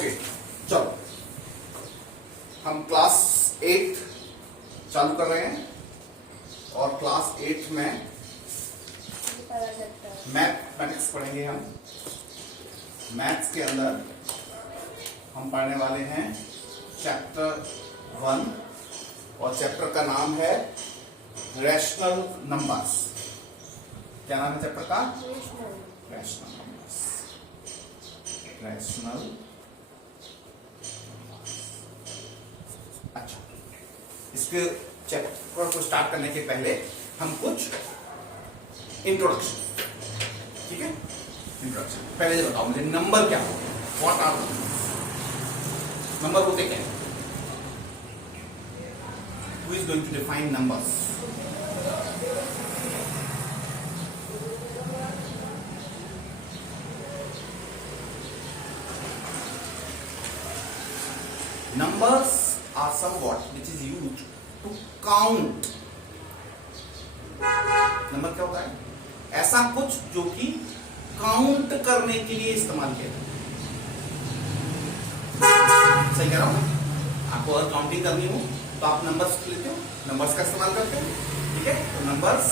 Okay, चलो हम class 8 चालू कर रहे हैं और क्लास 8 में मैथमेटिक्स पढ़ेंगे हम। मैथ्स के अंदर हम पढ़ने वाले हैं चैप्टर 1 और चैप्टर का नाम है रैशनल नंबर्स। क्या नाम है चैप्टर का? Rational numbers. रैशनल। अच्छा, इसके चैप्टर को स्टार्ट करने के पहले हम कुछ इंट्रोडक्शन, ठीक है? इंट्रोडक्शन पहले ये बताओ मुझे, नंबर क्या हो? व्हाट आर नंबर होते क्या? Who is going to define numbers? Numbers are somewhat which is used to count. Number क्या होता है? ऐसा कुछ जो कि काउंट करने के लिए इस्तेमाल किया जाता है। सही कह रहा हूं? आपको अगर काउंटिंग करनी हो तो आप नंबर्स लेते हो, नंबर्स का इस्तेमाल करते हो, ठीक है? तो numbers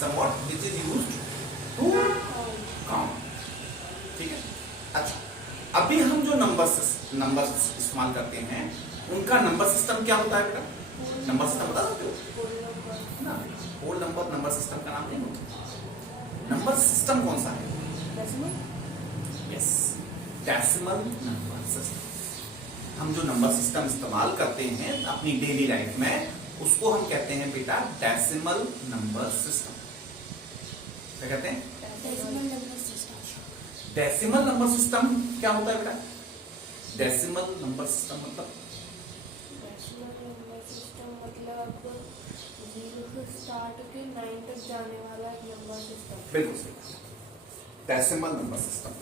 somewhat which is used to count, ठीक है? अच्छा, अभी हम जो नंबर्स इस्तेमाल करते हैं उनका नंबर सिस्टम क्या होता है बेटा? नंबर सिस्टम बता सकते हो ना? होल नंबर सिस्टम का नाम नहीं होता। नंबर सिस्टम कौन सा है? Yes, decimal number system. हम जो नंबर सिस्टम इस्तेमाल करते हैं अपनी डेली लाइफ में उसको हम कहते हैं बेटा डेसिमल नंबर सिस्टम। क्या कहते हैं? डेसिमल नंबर सिस्टम क्या होता है बेटा? डेसिमल नंबर सिस्टम मतलब जीरो से स्टार्ट के 9 तक जाने वाला एक नंबर सिस्टम। बिल्कुल सही। डेसिमल नंबर सिस्टम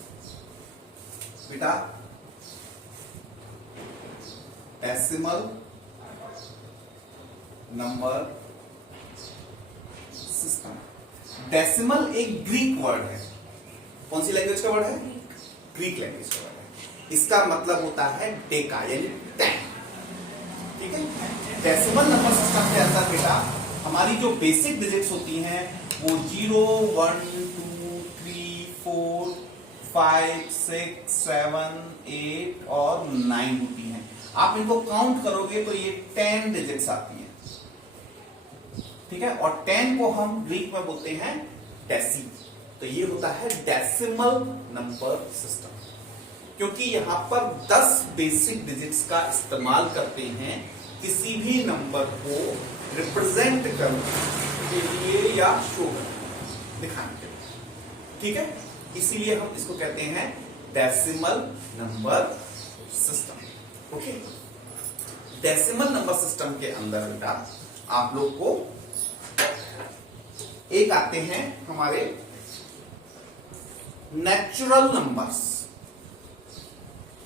बेटा, डेसिमल नंबर सिस्टम। डेसिमल एक ग्रीक वर्ड है। कौन सी लैंग्वेज का वर्ड है? ग्रीक लैंग्वेज का वर्ड है। इसका मतलब होता है डेका यानी 10, ठीक है? डेसिमल नंबर सिस्टम के अंदर बेटा हमारी जो बेसिक डिजिट्स होती हैं वो 0, 1, 2, 3, 4, 5, 6, 7, 8 और 9 होती हैं। आप इनको काउंट करोगे तो ये 10 डिजिट्स आती हैं, ठीक है? और 10 को हम ग्रीक में बोलते हैं डेसी। तो ये होता है डेसिमल नंबर सिस्टम, क्योंकि यहां पर 10 बेसिक डिजिट्स का इस्तेमाल करते हैं किसी भी नंबर को रिप्रेजेंट करने के लिए या शो करने, दिखाने के लिए, ठीक है? इसीलिए हम इसको कहते हैं decimal number system. Okay, decimal number system के अंदर बेटा आप लोग को एक आते हैं हमारे नेचुरल नंबर्स,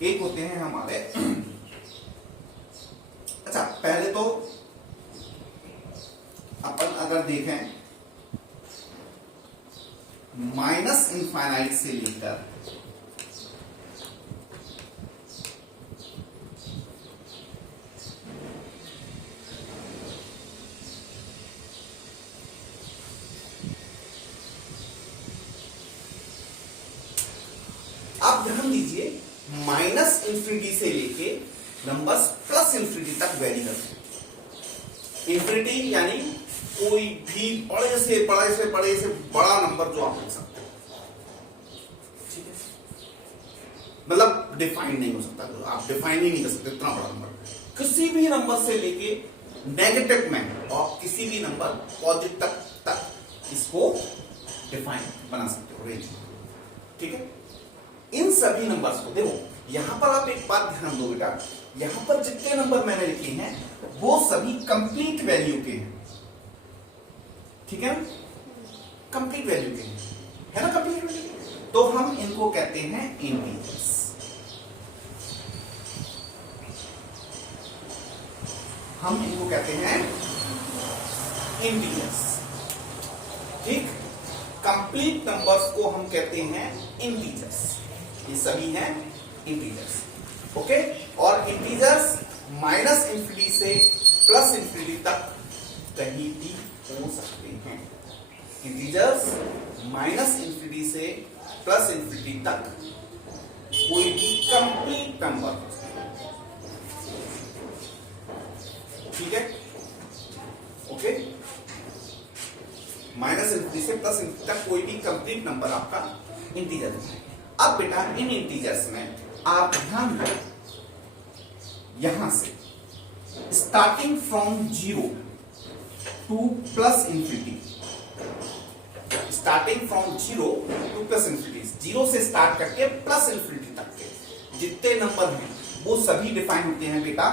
एक होते हैं हमारे अच्छा, पहले तो अपन अगर देखें माइनस इनफाइनाइट से लेकर आप ध्यान दीजिए, माइनस इंफिनिटी से लेके नंबर्स प्लस इंफिनिटी तक वेरी करते हैं। इंफिनिटी यानी कोई भी बड़े से बड़ा नंबर जो आप लिख सकते हो, ठीक है? मतलब डिफाइन नहीं हो सकता, आप डिफाइन ही नहीं कर सकते इतना बड़ा नंबर। किसी भी नंबर से लेके नेगेटिव में और किसी भी नंबर पॉजिटिव तक इसको डिफाइन बना सकते हो, रेंज, ठीक है? इन सभी नंबर्स को देखो, यहां पर आप एक बात ध्यान दो बेटा, यहां पर जितने नंबर मैंने लिखे हैं वो सभी कंप्लीट वैल्यू के हैं, ठीक है? कंप्लीट वैल्यू के हैं, है ना? कंप्लीट वैल्यू, तो हम इनको कहते हैं इंटीजर्स। हम इनको कहते हैं इंटीजर्स, ठीक? कंप्लीट नंबर्स को हम कहते हैं इंटीजर्स। ये सभी हैं इंटीजर्स। ओके, और इंटीजर्स माइनस इंफिनिटी से प्लस इंफिनिटी तक कहीं भी हो सकते हैं। इंटीजर्स माइनस इंफिनिटी से प्लस इंफिनिटी तक कोई भी कंप्लीट नंबर हो सकता है। ठीक है, ओके, माइनस इंफिनिटी से प्लस इंफिनिटी तक कोई भी कंप्लीट नंबर आपका इंटीजर है। अब बेटा इन इंटीजर्स में आप ध्यान दो, यहां से starting from 0 two plus infinity, starting from 0 two plus infinity, 0 से स्टार्ट करके प्लस इंफिनिटी तक के जितने नंबर हैं वो सभी डिफाइन होते हैं बेटा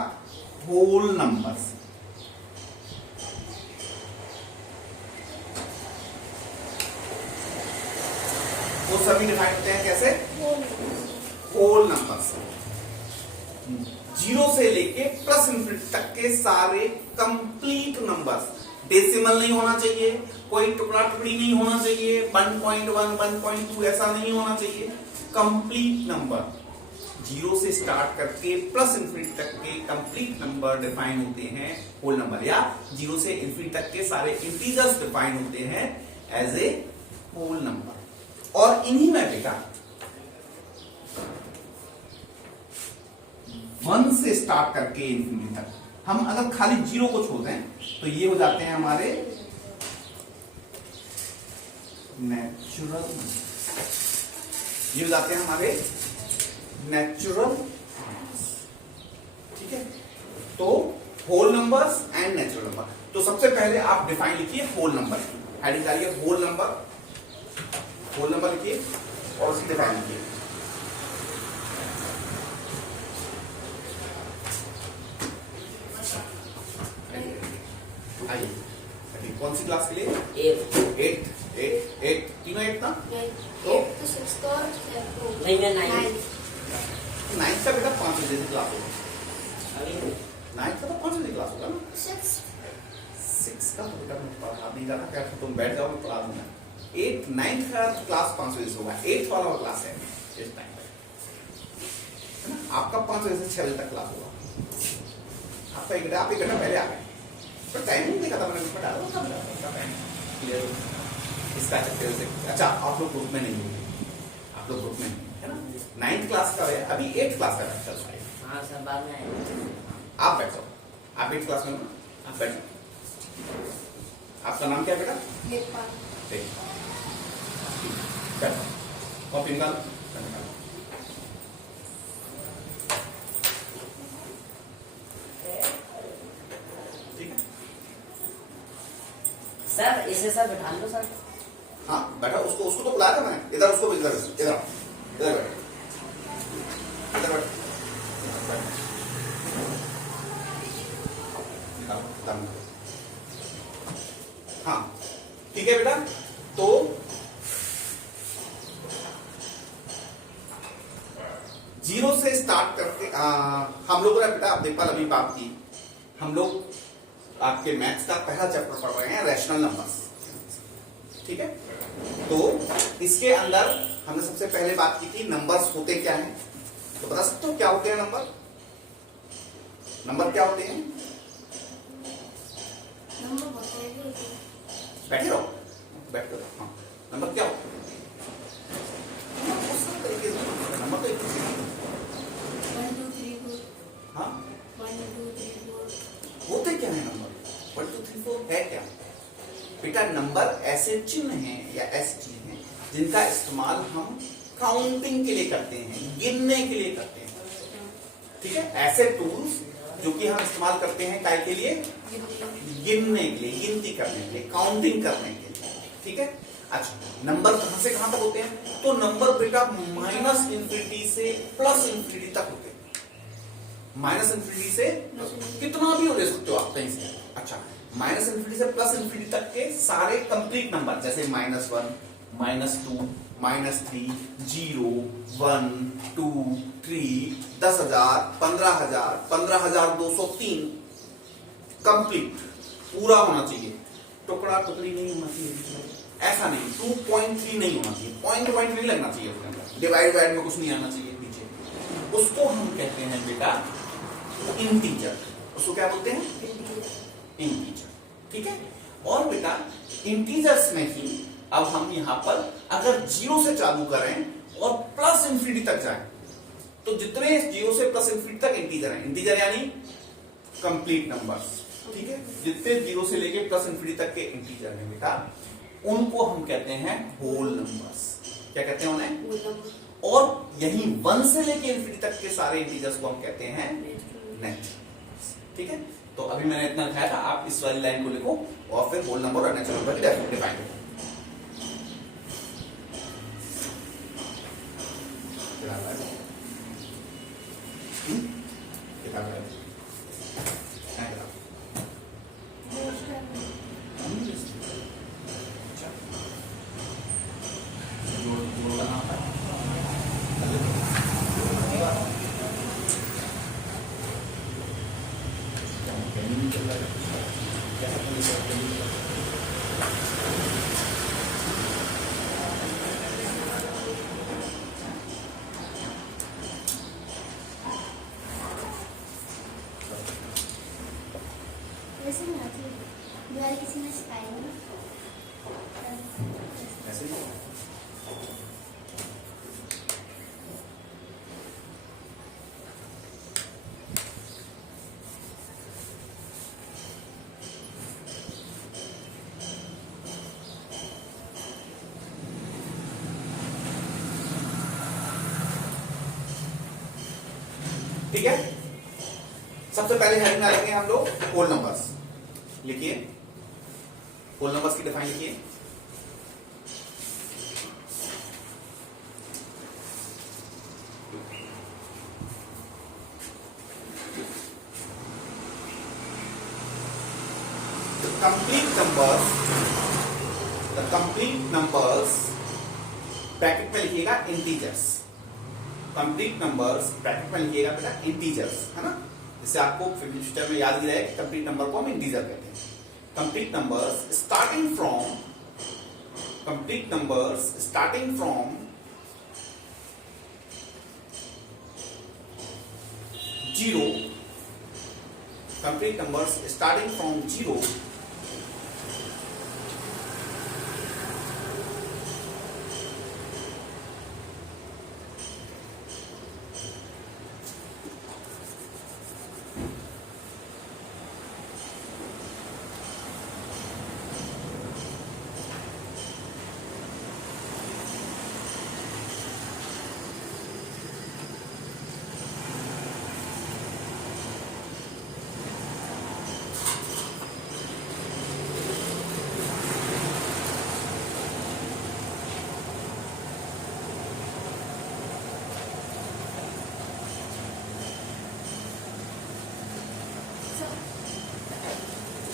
होल नंबर्स। वो सभी डिफाइन होते हैं कैसे? Whole numbers. 0 से लेके प्लस इंफिनिटी तक के सारे कंप्लीट नंबर्स। डेसिमल नहीं होना चाहिए, कोई टुकड़ा टुकड़ी नहीं होना चाहिए, 1.1 1.2 ऐसा नहीं होना चाहिए। कंप्लीट नंबर 0 से स्टार्ट करके प्लस इंफिनिटी तक के कंप्लीट नंबर डिफाइन होते हैं होल नंबर, या 0 से इंफिनिटी तक के सारे इंटीजर्स डिफाइन होते हैं एज ए होल नंबर। और इन्हीं में बेटा 1 से स्टार्ट करके इंफिनिटी तक हम अगर खाली 0 को छोड़ दें तो ये हो जाते हैं हमारे नेचुरल, ये हो जाते हैं हमारे नेचुरल। ठीक है, तो whole numbers and natural number. तो सबसे पहले आप डिफाइन लिखिए होल नंबर की, हेडिंग डालिए होल नंबर, होल नंबर लिखिए और उसकी डिफाइन लिखिए। आइए, कौन सी क्लास के लिए? 8 तीनों 8 था। तो 9th का बेटा 5 बजे से क्लास होगा, 9th का तो 5 बजे क्लास होगा ना। 6 का तो बेटा मैं पढ़ा नहीं रहा था, क्या तुम बैठ जाओ मैं पढ़ा दूंगा। 8 9th का क्लास 5 बजे से होगा, 8th वाला क्लास है इस टाइम है ना। आपका 5 बजे से 6 बजे तक क्लास होगा। आपका एक घंटा पहले आ गए, तो टाइमिंग देखा था मैंने, डाला था टाइम क्लियर इसका चक्कर से। अच्छा, आप लोग ग्रुप में नहीं होंगे, आप लोग ग्रुप में नहीं है ना। 9th क्लास का है, अभी 8th क्लास का चल रहा है। हाँ सर, बाद में आएंगे। आप बैठो, आप 8th क्लास में हो ना, आप बैठो। आपका नाम क्या है बेटा? बैठो, कॉपी निकालो। ठीक है सर, इसे सर बैठा लो सर। हाँ बैठा, उसको तो बुलाया था मैंने। इधर उसको इधर इधर इधर बैठ, इधर बैठ, हाँ ठीक है बेटा। तो जीरो से स्टार्ट करके हम लोगों ने बेटा देखभाल अभी बात की, हम लोग आपके मैथ्स का पहला चैप्टर पढ़ रहे हैं रैशनल नंबर्स। ठीक है, तो इसके अंदर हमने सबसे पहले बात की थी नंबर्स होते क्या हैं। तो बता सकते हो क्या होते हैं नंबर? नंबर क्या होते हैं? बैठे रहो, बैठ करो। हाँ, नंबर क्या होते हैं? नंबर तो एक हाँ, होते क्या है नंबर? 1 2 3 4 है क्या बेटा? नंबर ऐसे चिन्ह हैं या ऐसी चीज हैं जिनका इस्तेमाल हम काउंटिंग के लिए करते हैं, गिनने के लिए करते हैं। ठीक है, ऐसे टूल्स जो कि हम इस्तेमाल करते हैं काय के लिए? गिनने के लिए, गिनती करने के लिए, काउंटिंग करने के लिए। ठीक है, अच्छा नंबर कहां से कहां तक होते हैं? तो नंबर बेटा माइनस इंफिनिटी से प्लस इंफिनिटी तक होते हैं। माइनस इंफिनिटी से कितना भी हो ले सकते हो आप कहीं से। अच्छा, माइनस इंफिनिटी से प्लस इंफिनिटी तक के सारे कंप्लीट नंबर, जैसे -1 -2 -3 0 1 2 3 10,000 15,000 15,203 कंप्लीट पूरा होना चाहिए, टुकड़ा टुकड़ी नहीं होना चाहिए। ऐसा नहीं, 2.3 नहीं होना चाहिए, पॉइंट नहीं लगना चाहिए उसके अंदर, डिवाइड में कुछ नहीं आना चाहिए पीछे। उसको हम कहते हैं बेटा इंटीजर। उसको क्या बोलते हैं? इंटीजर। ठीक है। और बेटा इंटीजर्स में ही अब हम यहां पर अगर जीरो से चालू करें और प्लस इंफिनिटी तक जाएं, तो जितने जीरो से प्लस इंफिनिटी तक इंटीजर हैं, इंटीजर यानी कंप्लीट नंबर्स, ठीक है, जितने जीरो से लेके प्लस इंफिनिटी तक के इंटीजर हैं बेटा, उनको हम कहते हैं होल नंबर्स। क्या कहते हैं उन्हें? और यही 1 से लेके इंफिनिटी तक के सारे इंटीजर्स को हम कहते हैं नेचुरल। ठीक है। तो अभी मैंने इतना लिखाया था, आप इस वाली लाइन को लिखो और फिर होल नंबर और नेचुरल नंबर डिफाइन करो। वैसे नहीं आती है, दोबारा किसी ने सिखाया ना। ऐसे ही। ठीक है। सबसे पहले हेडिंग डालेंगे हम लोग होल नंबर्स। लिखिए होल नंबर्स की डिफाइन लिखिए। द कंप्लीट नंबर्स ब्रैकेट में लिखिएगा इंटीजर्स। कंप्लीट नंबर्स ब्रैकेट में लिखिएगा बेटा इंटीजर्स, है ना, जिससे आपको फ्यूचर में याद भी रहे कि कंप्लीट नंबर को हम इंटीजर कहते हैं। Complete numbers starting from zero, complete numbers starting from zero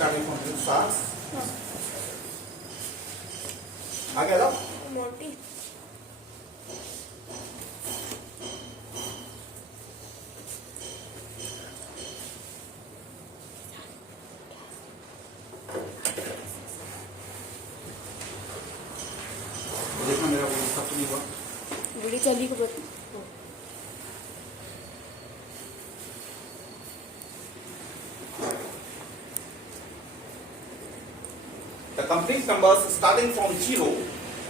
starting from the stars आगे आओ। मोटी देखना मेरा वो सब तो नहीं हुआ। बड़ी चली को बता। The complete numbers starting from 0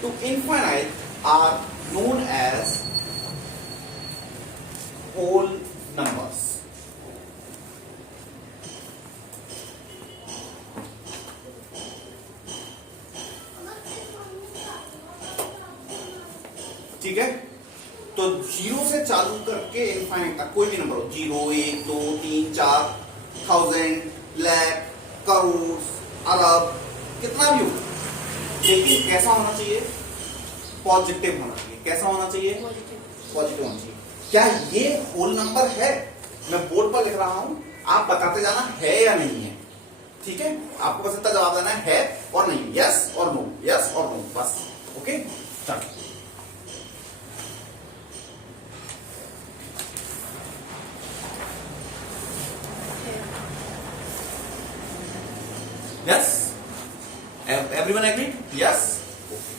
to infinite are known as whole numbers. ठीक है। तो 0 से चालू करके इनफाइनाइट तक कोई भी नंबर हो, 0, 1, 2, 3, 4, 1000, लाख, करोड़, अरब, कितना भी हो, लेकिन कैसा होना चाहिए? पॉजिटिव होना चाहिए। कैसा होना चाहिए? पॉजिटिव होना चाहिए। क्या ये होल नंबर है? मैं बोर्ड पर लिख रहा हूं, आप बताते जाना है या नहीं है। ठीक है, आपको बस इतना जवाब देना है और नहीं, यस और नो, यस और नो, बस। ओके, चलो। Yes? Everyone agreed? Yes? Okay.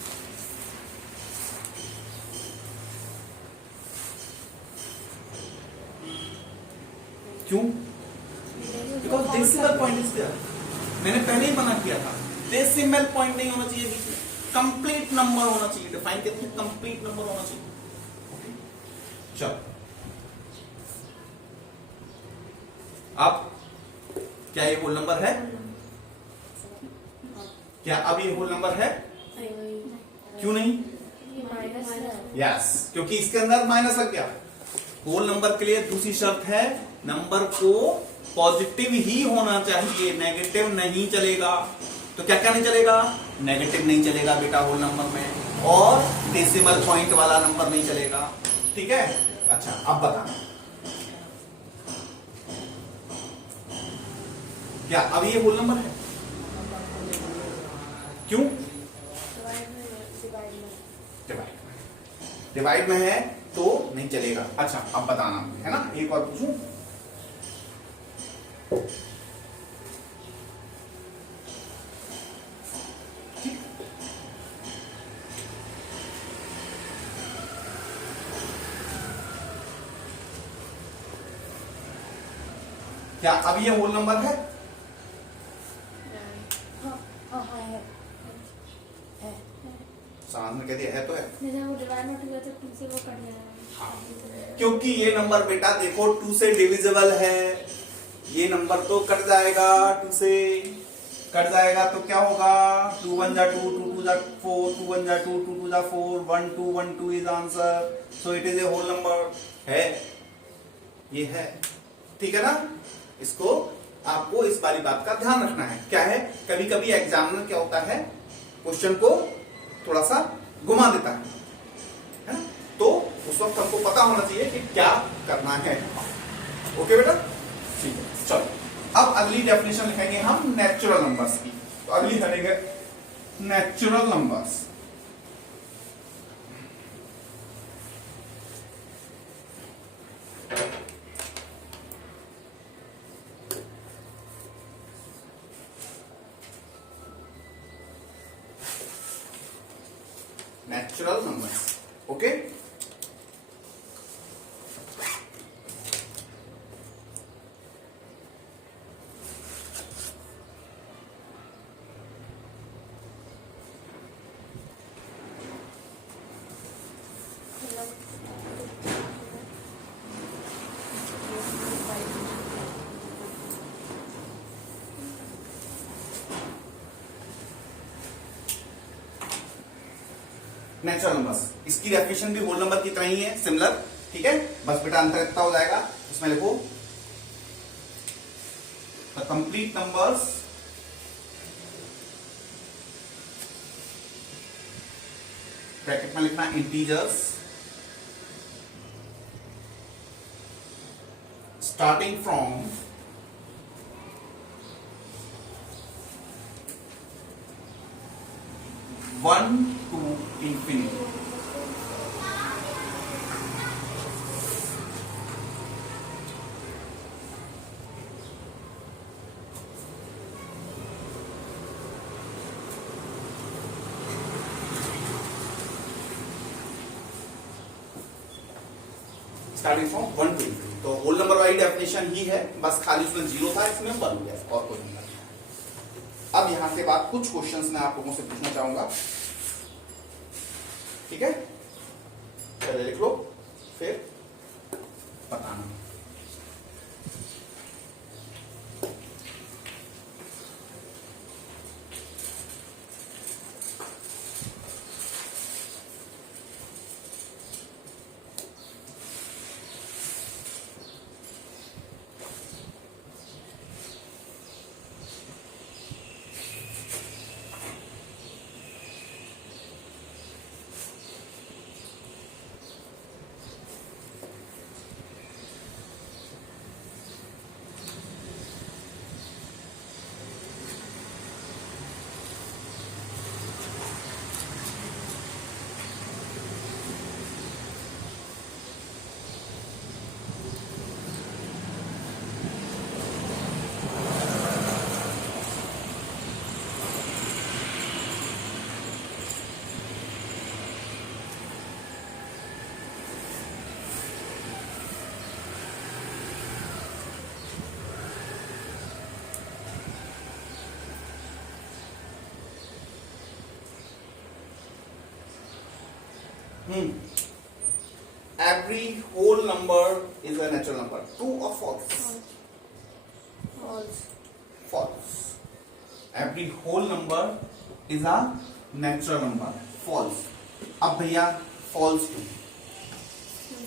क्यों? Because decimal point is there. मैंने पहले ही मना किया था, डेसिमल पॉइंट नहीं होना चाहिए बीच में, कंप्लीट नंबर होना चाहिए। डिफाइन करते हैं कंप्लीट नंबर होना चाहिए। चलो अब क्या ये होल नंबर है? क्या अब ये होल नंबर है? क्यों नहीं? माइनस है। यस, क्योंकि इसके अंदर माइनस लग गया। होल नंबर के लिए दूसरी शर्त है, नंबर को पॉजिटिव ही होना चाहिए, नेगेटिव नहीं चलेगा। तो क्या क्या नहीं चलेगा? नेगेटिव नहीं चलेगा बेटा होल नंबर में, और डेसिमल पॉइंट वाला नंबर नहीं चलेगा। ठीक है? अच्छा अब बताना, क्या अब ये होल नंबर है? क्यों? डिवाइड में है तो नहीं चलेगा। अच्छा अब बताना है ना, एक और पूछूं? क्या अब ये होल नंबर है? सामने ने कह दिया है तो है। जैसे वो डिवाइड में उठ गया तो 2 से वो कट जाएगा। क्योंकि ये नंबर बेटा देखो 2 से डिविजिबल है, ये नंबर तो कट जाएगा, 2 से कट जाएगा तो क्या होगा? 2 1 जा 2, 2 2 जा 4, 2 1 जा 2, 2 2 जा 4, 1 2 1 2 is answer. So it is a whole number. है, ये है। ठीक है ना? इसको आपको इस वाली बात का ध्यान रखना है। क्या है, कभी कभी एग्जामिनर क्या होता है, क्वेश्चन को थोड़ा सा घुमा देता है ना? तो उस वक्त हमको पता होना चाहिए कि क्या करना है। ओके बेटा, ठीक है। चलो अब अगली डेफिनेशन लिखेंगे हम नेचुरल नंबर्स की। तो अगली हेडिंग है natural numbers. Natural numbers. Okay, natural numbers, इसकी डेफिनेशन भी होल नंबर की तरह ही है, सिमिलर। ठीक है, बस बेटा अंतर इतना हो जाएगा, इसमें लिखो द कंप्लीट नंबर्स ब्रैकेट में लिखना integers starting from one to infinity. Starting from 1 to infinity. तो होल नंबर वाली डेफिनेशन ही है, बस खाली उसमें 0 था, इसमें 1 हो गया, और कोई नहीं। अब यहां के बाद कुछ क्वेश्चंस मैं आप लोगों से पूछना चाहूंगा। ठीक है, पहले लिख लो फिर बताना। Every whole number is a natural number, true और false? False. False. Every whole number is a natural number, false. अब भैया फॉल्स क्यों?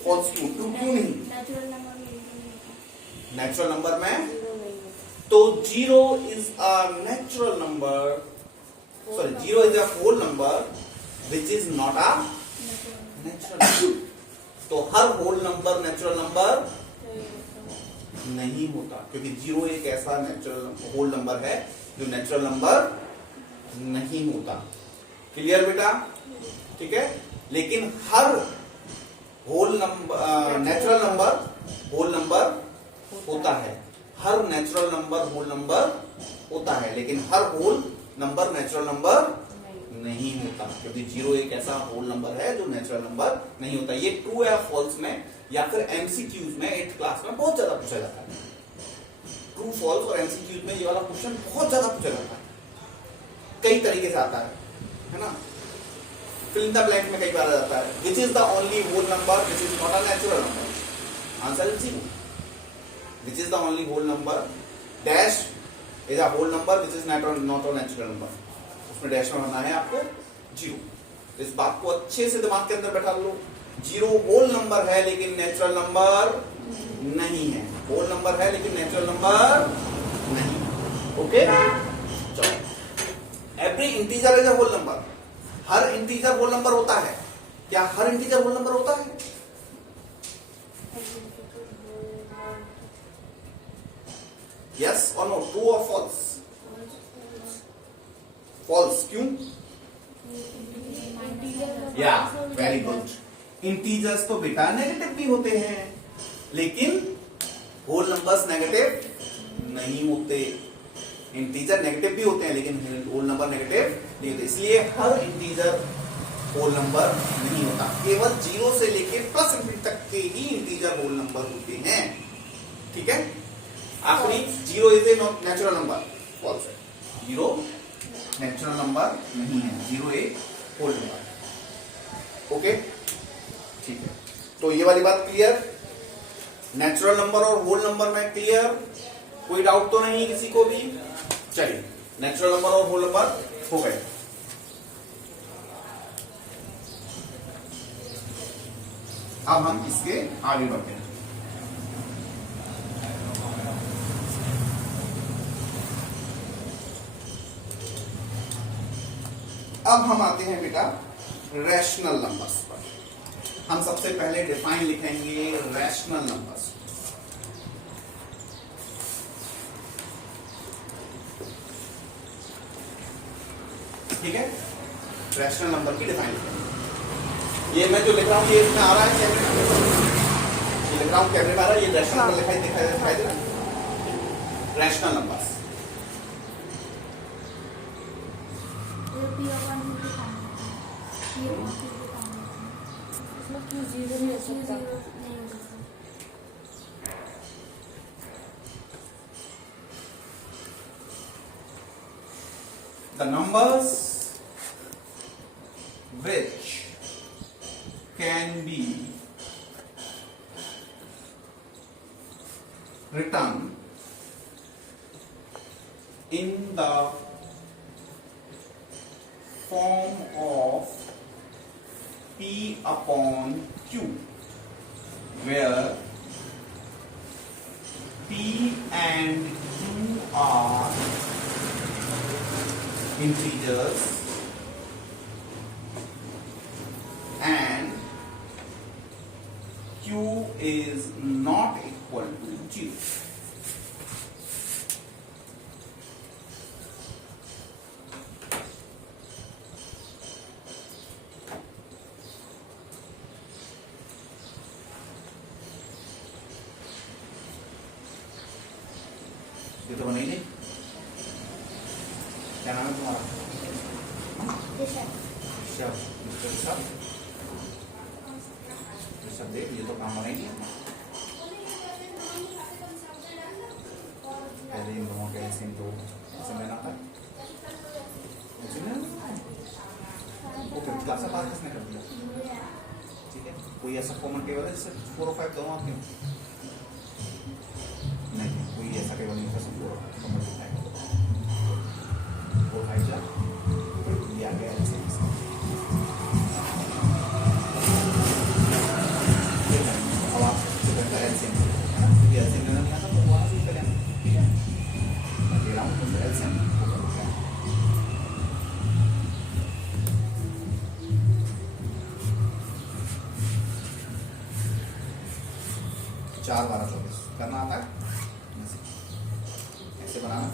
फॉल्स क्यों? ट्रू क्यों नहीं? नेचुरल नंबर में नहीं होता। नेचुरल नंबर में जीरो नहीं है। तो zero is a natural number, sorry zero is a whole number which is not a natural number. तो हर होल नंबर नेचुरल नंबर नहीं होता, क्योंकि जीरो एक ऐसा नेचुरल होल नंबर है जो नेचुरल नंबर नहीं होता। क्लियर बेटा? ठीक है। लेकिन हर whole number natural number whole number होता है, हर नेचुरल नंबर होल नंबर होता है, लेकिन हर होल नंबर नेचुरल नंबर नहीं होता, क्योंकि जीरो एक ऐसा होल नंबर है जो नेचुरल नंबर नहीं होता। ये ट्रू या फॉल्स में या फिर एमसीक्यूज में 8th क्लास में बहुत ज्यादा पूछा जाता है। ट्रू फॉल्स और एमसीक्यूज में ये वाला क्वेश्चन बहुत ज्यादा पूछा जाता है, कई तरीके से आता है ना। फिल इन द ब्लैंक में कई बार आ जाता है, which is the only whole number which is not a natural number? Answer is zero. Which is the only whole number dash is a whole number which is not a natural number, उसमें dash में भरना है आपको zero. इस बात को अच्छे से दिमाग के अंदर बैठा लो। जीरो होल नंबर है लेकिन नेचुरल नंबर नहीं है, होल नंबर है लेकिन नेचुरल नंबर नहीं। ओके, चलो। Every integer is a whole number, हर इंटीजर होल नंबर होता है क्या? हर इंटीजर होल नंबर होता है? यस और नो, ट्रू और फॉल्स? फॉल्स क्यों? या वेरी गुड। इंटीजर्स तो बेटा नेगेटिव भी होते हैं, लेकिन होल नंबर्स नेगेटिव नहीं होते। इंटीजर नेगेटिव भी होते हैं लेकिन होल नंबर नेगेटिव नहीं होते, इसलिए हर इंटीजर होल नंबर नहीं होता। केवल जीरो से लेके प्लस इंफिनिटी तक के ही इंटीजर होल नंबर होते हैं। ठीक है। आखिरी, zero is a natural number, false है। जीरो नेचुरल नंबर नहीं है, जीरो एक होल नंबर। ओके, ठीक है। तो ये वाली बात क्लियर? नेचुरल नंबर और होल नंबर में क्लियर? कोई डाउट तो नहीं किसी को भी? चलिए, नेचुरल नंबर और होल नंबर हो गए। अब हम इसके आगे बढ़ते हैं। अब हम आते हैं बेटा रैशनल नंबर्स पर। हम सबसे पहले डिफाइन लिखेंगे रैशनल नंबर्स। ठीक है, रैशनल नंबर की डिफाइन लिखेंगे। ये मैं जो लिख रहा हूं ये इसमें आ रहा है कैमरे में, ये लिख रहा हूं कैमरे में आ रहा है, ये रैशनल नंबर दिखाई दे रहा है। रैशनल नंबर्स जीरो नहीं हो सकता। the numbers which can be written in the form of P upon Q, where P and Q are integers and Q is not equal to 0. ये तो बनेगी। क्या नाम है तुम्हारा? ऋषभ देव, ये तो काम बनेगी। पहले इन दोनों के सिम तो समझना था, ओके। क्लास में बात किसने कर दिया? कोई ऐसा कॉमन टेबल है जिससे 4 और 5 दोनों आते हैं? नहीं, कोई ऐसा टेबल नहीं होता सब 4 और 5 कॉमन होता है। 4 5 जा ये आ गया ऐसे अब आप सबसे पहले एलसीएम है ना, ये एलसीएम लेना नहीं आता तो वहाँ से करें, ठीक है? मैं दे रहा हूँ तो एलसीएम होगा 4 12 24 करना आता है ऐसे बनाना।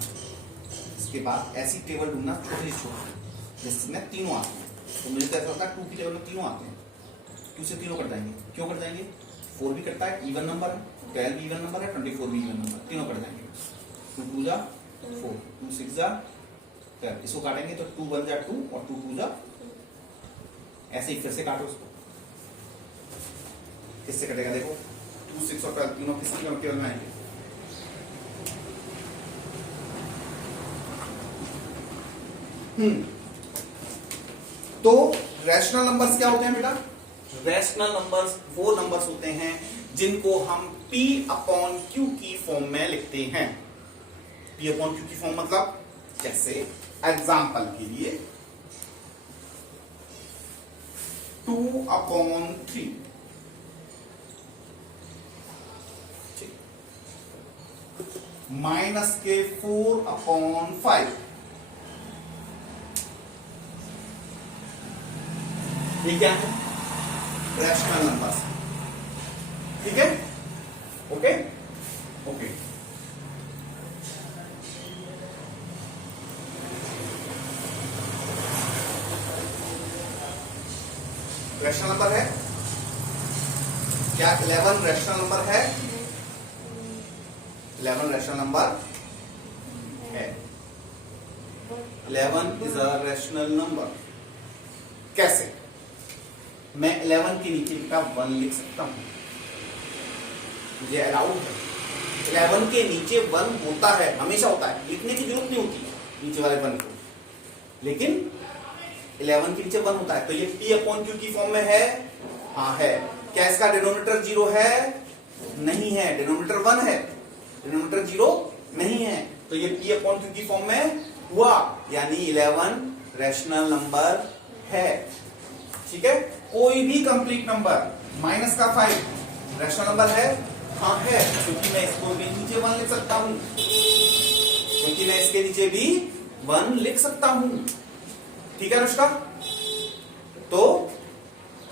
इसके बाद ऐसी टेबल ढूंढना छोटी छोटी जिसमें तीनों आते हैं। तो मुझे तो ऐसा होता है 2 की टेबल में तीनों आते हैं, 2 से तीनों कट जाएंगे। क्यों कट जाएंगे? 4 भी कटता है, इवन नंबर है, 12 भी इवन नंबर है, 24 भी इवन नंबर, तीनों कट जाएंगे। 2 2 जा 4, 2 6 जा 12, इसको काटेंगे तो 2 1 जा 2 और 2 2 जा, ऐसे ही फिर से काटो उसको। किससे कटेगा देखो, 2 6 और 12 तीनों किसकी टेबल में आएंगे? तो रैशनल नंबर्स क्या होते हैं बेटा? रैशनल नंबर्स वो नंबर्स होते हैं जिनको हम P अपॉन Q की फॉर्म में लिखते हैं। P अपॉन Q की फॉर्म मतलब जैसे एग्जाम्पल के लिए 2 अपॉन 3, माइनस के 4 अपॉन 5, ये क्या है? Rational numbers. ठीक है, ओके ओके। रैशनल नंबर है क्या? 11 रैशनल नंबर है, 11 रैशनल नंबर है। 11 इज अ रैशनल नंबर। कैसे? मैं 11 के नीचे बेटा 1 लिख सकता हूं, मुझे अलाउड है। 11 के नीचे 1 होता है, हमेशा होता है, लिखने की जरूरत नहीं होती नीचे वाले 1 को, लेकिन 11 के नीचे 1 होता है। तो ये P अपॉन Q की फॉर्म में है, हाँ है। क्या इसका डिनोमिनेटर 0 है? नहीं है। डिनोमिनेटर 1 है, डिनोमिनेटर 0 नहीं है। तो ये P अपॉन Q की फॉर्म में हुआ, यानी 11 रैशनल नंबर है। ठीक है, कोई भी कंप्लीट नंबर माइनस का 5 रैशनल नंबर है, हाँ है, क्योंकि मैं इसको भी नीचे 1 लिख सकता हूं, क्योंकि मैं इसके नीचे भी 1 लिख सकता हूं। ठीक है अनुष्का? तो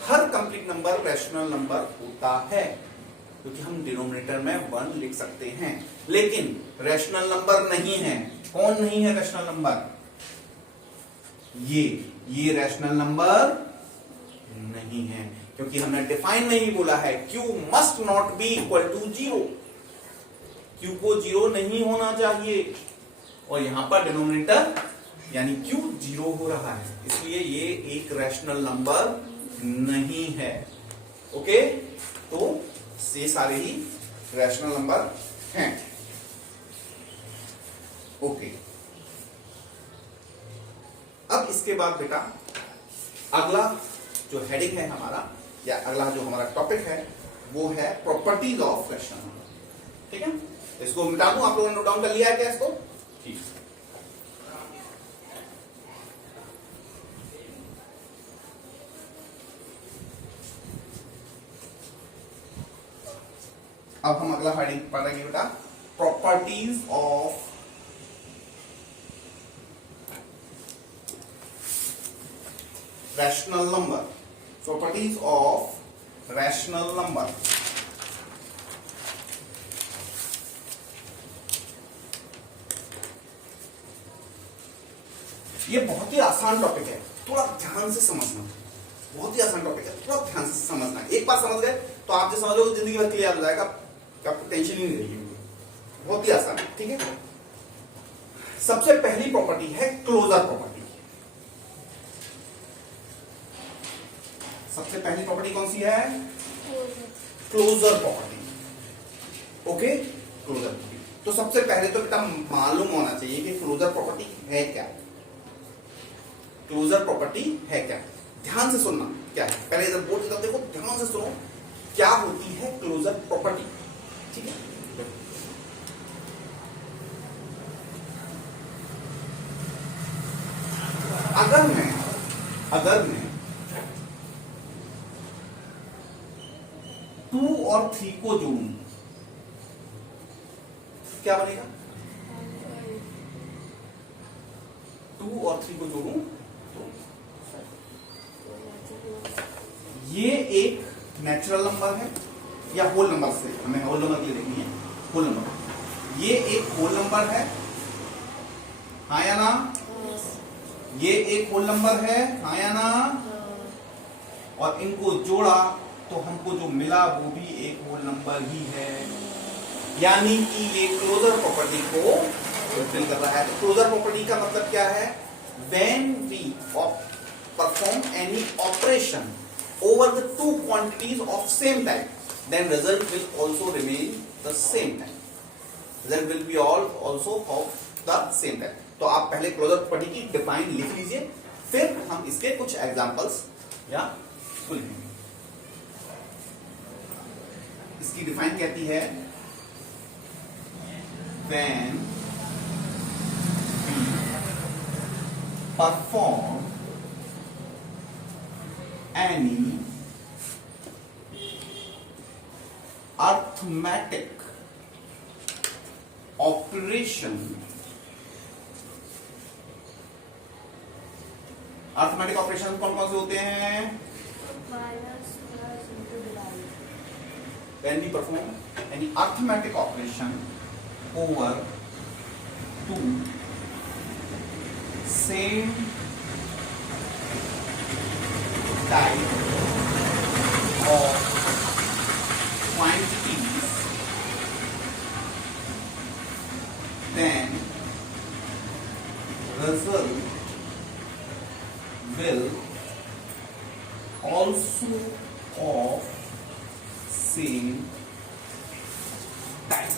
हर कंप्लीट नंबर रैशनल नंबर होता है, क्योंकि हम डिनोमिनेटर में 1 लिख सकते हैं। लेकिन रैशनल नंबर नहीं है। कौन नहीं है रैशनल नंबर? ये रैशनल नंबर नहीं है, क्योंकि हमने डिफाइन नहीं बोला है। Q must not be equal to 0, Q को 0 नहीं होना चाहिए, और यहां पर डिनोमिनेटर यानी Q 0 हो रहा है, इसलिए ये एक रैशनल नंबर नहीं है। ओके, तो ये सारे ही रैशनल नंबर हैं। ओके, अब इसके बाद बेटा अगला जो हेडिंग है हमारा, या अगला जो हमारा टॉपिक है, वो है प्रॉपर्टीज ऑफ रैशनल नंबर। ठीक है, इसको मिटा दूं, आप लोगों ने नोट डाउन कर लिया है क्या इसको? ठीक। अब हम अगला हेडिंग पढ़ेंगे बेटा, properties of rational number. Properties of rational number. ये बहुत ही आसान टॉपिक है, थोड़ा ध्यान से समझना। बहुत ही आसान टॉपिक है, थोड़ा ध्यान से समझना। एक बार समझ गए तो आप जो समझोगे जिंदगी भर के लिए याद हो जाएगा, आपको टेंशन ही नहीं रहेगी। बहुत ही आसान है। ठीक है, सबसे पहली प्रॉपर्टी है क्लोजर प्रॉपर्टी। सबसे पहली प्रॉपर्टी कौन सी है? Closure property. Okay, closure property. तो सबसे पहले तो बेटा मालूम होना चाहिए कि क्लोजर प्रॉपर्टी है क्या। क्लोजर प्रॉपर्टी है क्या? ध्यान से सुनना क्या है। पहले इधर बोर्ड की तरफ देखो, ध्यान से सुनो क्या होती है क्लोजर प्रॉपर्टी। ठीक है, अगर मैं 2 और 3 को जोड़ूं क्या बनेगा? 2 और 3 को जोड़ूं तो ये एक नेचुरल नंबर है या होल नंबर से, हमें होल नंबर के लिए देखनी है। होल नंबर, ये एक होल नंबर है, हाँ या ना? ये एक होल नंबर है, हाँ या ना? और इनको जोड़ा तो हमको जो मिला वो भी एक होल नंबर ही है, यानी कि ये क्लोजर प्रॉपर्टी को फुलफिल कर रहा है। तो क्लोजर प्रॉपर्टी का मतलब क्या है? When we perform any operation over the two quantities of same type, then result will also remain the same type. Result will be all also of the same type. तो आप पहले closure property की define लिख लीजिए, फिर हम इसके कुछ एग्जांपल्स या लिखेंगे। इसकी डिफाइन कहती है when we perform any arithmetic operation, arithmetic operation कौन कौन से होते हैं? Minus plus into divide. When we perform any arithmetic operation over two same type of quantities, then result will also of same type.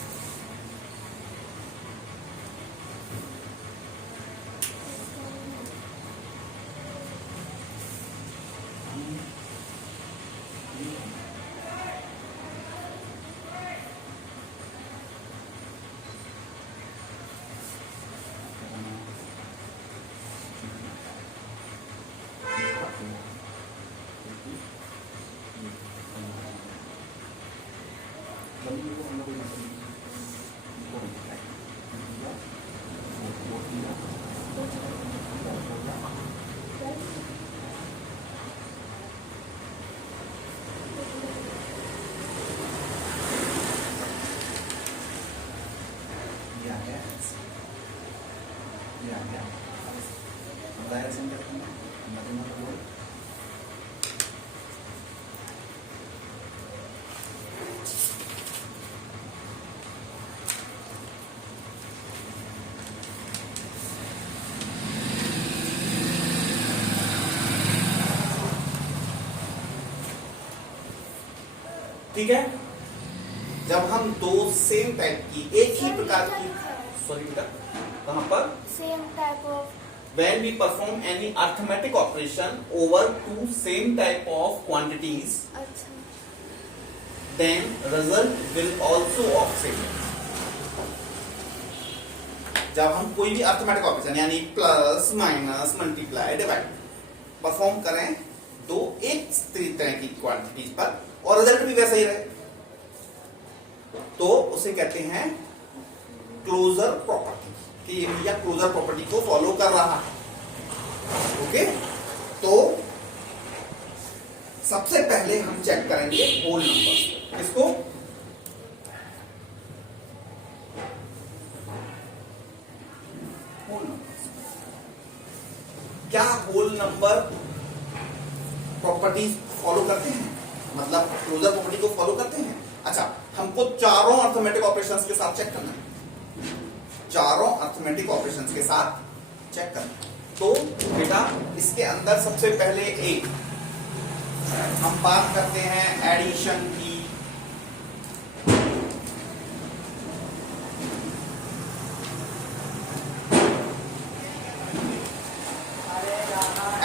ठीक है, जब हम दो सेम टाइप की एक ही प्रकार की, सॉरी बेटा कहां पर? Same type of, when we perform any arithmetic operation over two same type of quantities, अच्छा then result will also of same. जब हम कोई भी अर्थमेटिक ऑपरेशन यानी plus minus multiply divide perform करें दो एक तरह की क्वांटिटीज पर और रिजल्ट भी वैसा ही रहे, तो उसे कहते हैं क्लोजर प्रॉपर्टी, कि ये भैया क्लोजर प्रॉपर्टी को फॉलो कर रहा है। ओके, तो सबसे पहले हम चेक करेंगे होल नंबर। किसको? Whole number. क्या होल नंबर प्रॉपर्टीज फॉलो करते हैं, मतलब क्लोजर प्रॉपर्टी को फॉलो करते हैं? अच्छा, हमको चारों अर्थमेटिक ऑपरेशंस के साथ चेक करना है, चारों अर्थमेटिक ऑपरेशंस के साथ चेक करना है। तो बेटा इसके अंदर सबसे पहले एक हम बात करते हैं एडिशन की।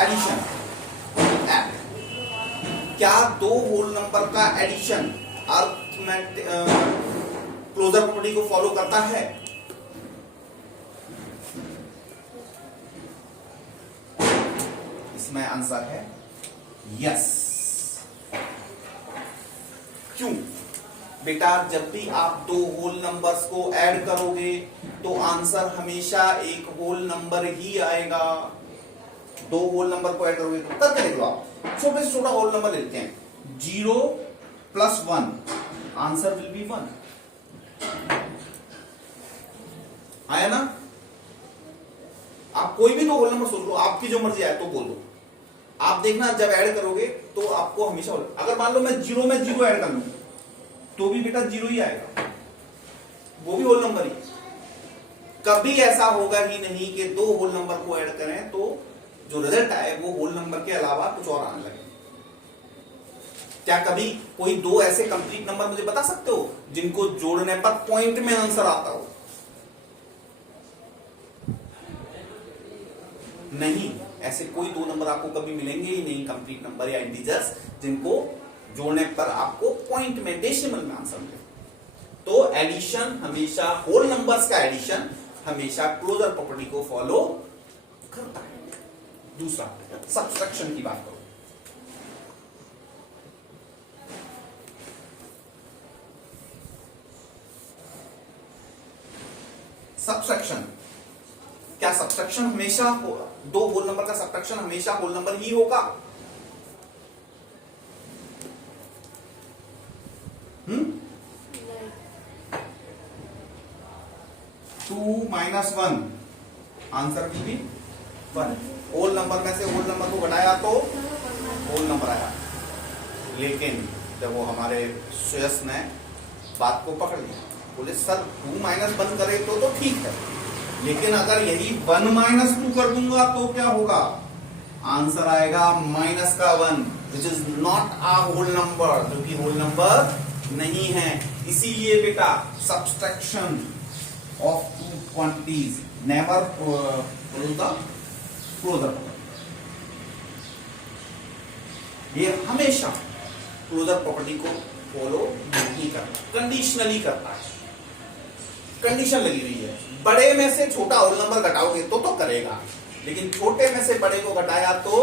एडिशन क्या दो होल नंबर का एडिशन अर्थमेटिक क्लोजर प्रॉपर्टी को फॉलो करता है? इसमें आंसर है यस। क्यों बेटा? जब भी आप दो होल नंबर्स को ऐड करोगे तो आंसर हमेशा एक होल नंबर ही आएगा। दो होल नंबर को ऐड करोगे तो करके देख लो आप। छोटे से छोटा होल नंबर लेते हैं, 0 + 1, आंसर विल बी 1। आया ना? आप कोई भी दो होल नंबर सोच लो, आपकी जो मर्जी आए तो बोलो। आप देखना जब ऐड करोगे तो आपको हमेशा, अगर मान लो मैं 0 में 0 ऐड कर लूं तो भी बेटा 0 ही आएगा, वो भी होल नंबर ही। कभी ऐसा होगा ही नहीं कि दो होल नंबर को ऐड करें तो जो रिजल्ट आए वो होल नंबर के अलावा कुछ और आने लगे। क्या कभी कोई दो ऐसे कंप्लीट नंबर मुझे बता सकते हो जिनको जोड़ने पर पॉइंट में आंसर आता हो? नहीं, ऐसे कोई दो नंबर आपको कभी मिलेंगे ही नहीं, कंप्लीट नंबर या इंटीजर्स, जिनको जोड़ने पर आपको पॉइंट में, डेसिमल में आंसर मिले। तो एडिशन हमेशा, होल नंबर्स का एडिशन हमेशा क्लोजर प्रॉपर्टी को फॉलो करता है। दूसरा, सब्ट्रैक्शन की बात करो। सब्ट्रैक्शन, क्या सब्ट्रैक्शन हमेशा दो होल नंबर का सब्ट्रैक्शन हमेशा होल नंबर ही होगा? 2 - 1, answer will be 1। Whole number में से होल नंबर को घटाया तो होल नंबर आया। लेकिन जब वो हमारे श्रेयस ने बात को पकड़ लिया, बोले सर 2 - 1 करे तो ठीक है, लेकिन अगर यही 1 - 2 कर दूंगा तो क्या होगा? आंसर आएगा माइनस का 1, which is not a whole number, जो कि होल नंबर नहीं है। इसीलिए बेटा subtraction of two quantities never closure, ये हमेशा क्लोजर प्रॉपर्टी को फॉलो नहीं करता, कंडीशनली करता है। कंडीशन लगी हुई है, बड़े में से छोटा होल नंबर घटाओगे तो करेगा, लेकिन छोटे में से बड़े को घटाया तो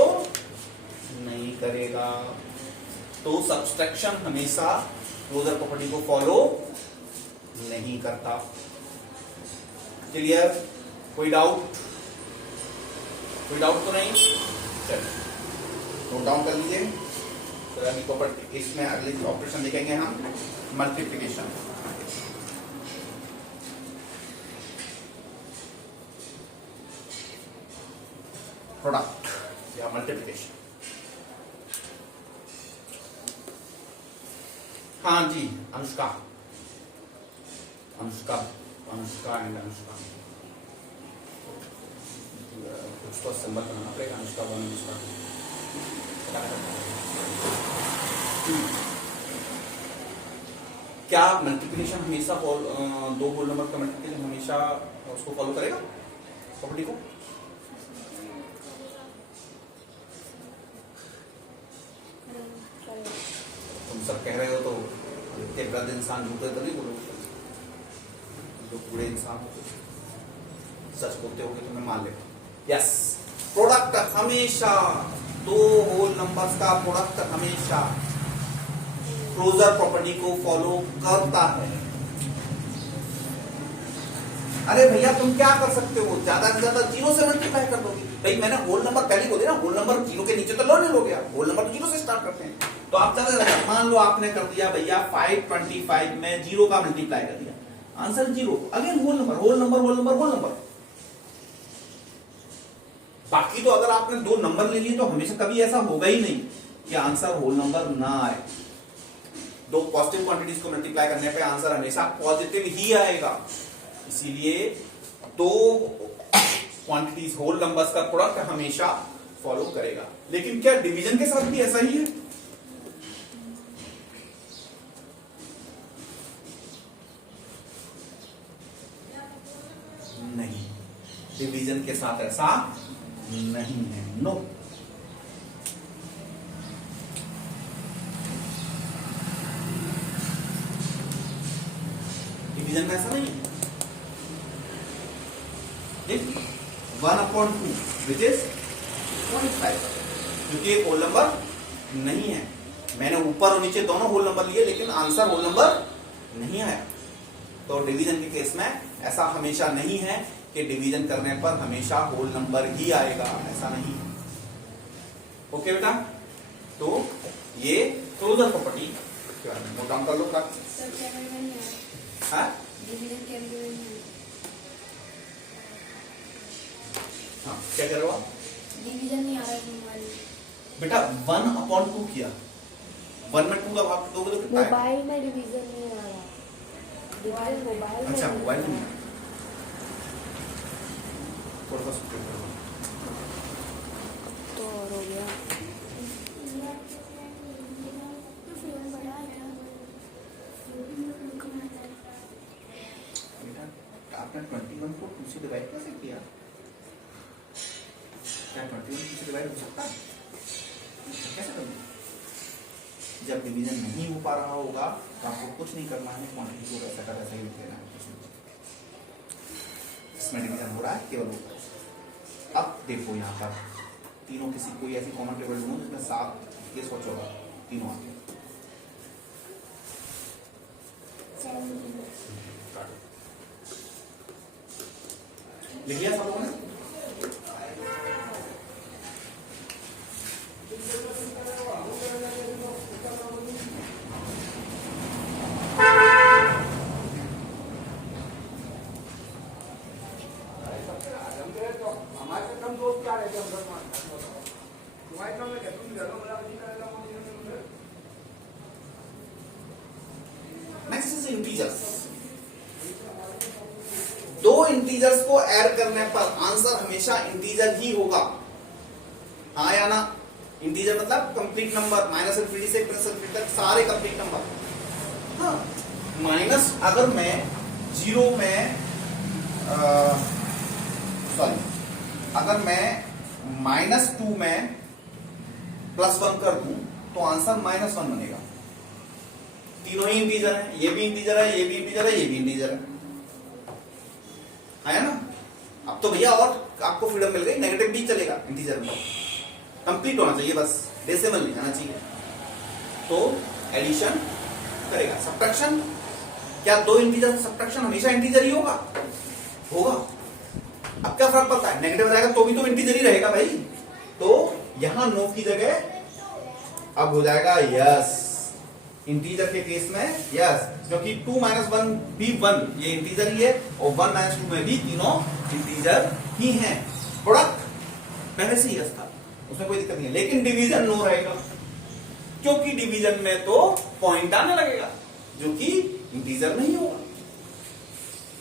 नहीं करेगा। तो सब्ट्रैक्शन हमेशा क्लोजर प्रॉपर्टी को फॉलो नहीं करता। क्लियर? कोई डाउट? कोई डाउट तो नहीं? चलिए नोट डाउन कर लीजिए। तो अभी प्रॉपर्टी, इसमें अगले ऑपरेशन देखेंगे हम मल्टीप्लिकेशन। प्रोडक्ट या मल्टीप्लिकेशन। हाँ जी, अनुष्का, अनुष्का, अनुष्का एंड अनुष्का, कुछ तो सिंबल बनाना पड़ेगा। अनुष्का वन, अनुष्का क्या मल्टीप्लिकेशन हमेशा दो होल नंबर का मल्टीप्लिकेशन हमेशा उसको फॉलो करेगा, प्रॉपर्टी को? तुम सब कह रहे हो तो इतने वृद्ध इंसान झूठे तो नहीं बोलोगे, जो बूढ़े इंसान होते सच बोलते होगे तो मैं मान लेता हूं। यस, प्रोडक्ट हमेशा, दो होल नंबर्स का प्रोडक्ट हमेशा क्लोजर प्रॉपर्टी को फॉलो करता है। अरे भैया तुम क्या कर सकते हो, ज्यादा से ज्यादा 0 से मल्टीप्लाई कर दोगे। भाई मैंने होल नंबर पहले को दिया ना, होल नंबर 0 के नीचे तो लो नहीं लोगे आप, होल नंबर 0 से स्टार्ट करते हैं। तो आप ज्यादा मान लो आपने कर दिया भैया 525 में 0 का मल्टीप्लाई कर दिया, answer 0। Again whole number, whole number, whole number, whole number. बाकी तो अगर आपने दो नंबर ले लिए तो हमेशा कभी ऐसा होगा ही नहीं कि आंसर होल नंबर ना आए। दो पॉजिटिव क्वांटिटीज को मल्टीप्लाई करने पे आंसर हमेशा पॉजिटिव ही आएगा। इसीलिए दो क्वांटिटीज होल नंबर्स का प्रोडक्ट हमेशा फॉलो करेगा। लेकिन क्या डिवीजन के साथ भी ऐसा ही है? नहीं, डिवीजन के साथ ऐसा नहीं है, नो। डिवीजन में ऐसा नहीं है। 1/2 विच इज 0.5, क्योंकि एक होल नंबर नहीं है। मैंने ऊपर और नीचे दोनों होल नंबर लिए, लेकिन आंसर होल नंबर नहीं आया। तो डिवीजन के केस में ऐसा हमेशा नहीं है कि डिवीजन करने पर हमेशा होल नंबर ही आएगा, ऐसा नहीं है। ओके बेटा, तो ये क्लोजर प्रॉपर्टी नोट डाउन कर लो। सर क्या करना नहीं है हाँ डिवीजन कैलकुलेट नहीं है हाँ, क्या कर रहे हो आप डिवीजन नहीं आ रहा है मोबाइल में। बेटा? 1/2 किया, 1 में 2 का भाग दोगे तो कितना है? मोबाइल में डिवीजन नहीं आ रहा, डिवीजन मोबाइल में अच्छा, नहीं मोबाइल आ में रहा। थोड़ा सा स्पीड करो। तो और हो गया। तो फिर बड़ा है क्या बेटा, आपने 21 को 2 से डिवाइड कैसे किया? क्या 21 2 से डिवाइड हो सकता है? कैसे करोगे? जब डिवीजन नहीं हो पा रहा होगा तो आपको कुछ नहीं करना है, क्वांटिटी को वैसा का वैसा ही लिख लेना है। इसमें डिवीजन हो रहा है केवल ऊपर। अब देखो यहाँ पर तीनों किसी कोई ऐसी कॉमन टेबल ढूंढो जिसमें 7 के 14 तीनों आते हैं। लिख लिया सब लोगों ने? Next is integers. दो इंटीजर्स को ऐड करने पर आंसर हमेशा इंटीजर ही होगा, हाँ या ना? इंटीजर मतलब कंप्लीट नंबर, माइनस इंफिनिटी से प्लस इंफिनिटी तक सारे कंप्लीट नंबर। हाँ, माइनस अगर मैं 0 में सॉरी अगर मैं -2 में +1 कर दूं तो आंसर -1 बनेगा। तीनों ही इंटीजर है, ये भी इंटीजर है, ये भी इंटीजर है, ये भी इंटीजर है ना? अब तो भैया और आपको फ्रीडम मिल गई, नेगेटिव भी चलेगा इंटीजर में, कंप्लीट होना चाहिए, बस डेसिमल नहीं आना चाहिए। तो एडिशन करेगा। सब्ट्रैक्शन, क्या दो इंटीजर सब्ट्रैक्शन हमेशा इंटीजर ही होगा? होगा। अब क्या फर्क पड़ता है, नेगेटिव रहेगा तो भी तो इंटीजर ही रहेगा भाई। तो यहां नो की जगह अब हो जाएगा यस। इंटीजर के केस में यस, क्योंकि 2 - 1 भी 1, ये इंटीजर ही है, और 1 - 2 में भी तीनों इंटीजर ही हैं। प्रोडक्ट पहले से यस था, उसमें कोई दिक्कत नहीं है, लेकिन डिवीजन नो रहेगा, क्योंकि डिवीजन में तो पॉइंट आने लगेगा जो कि इंटीजर नहीं होगा,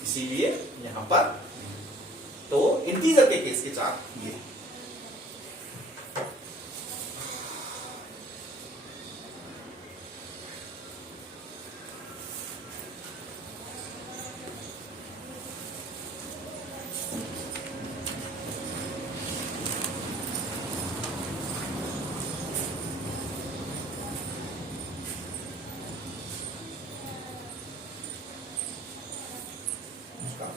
इसीलिए यहां पर तो इंटीजर के केस के 4 ये। नमस्कार।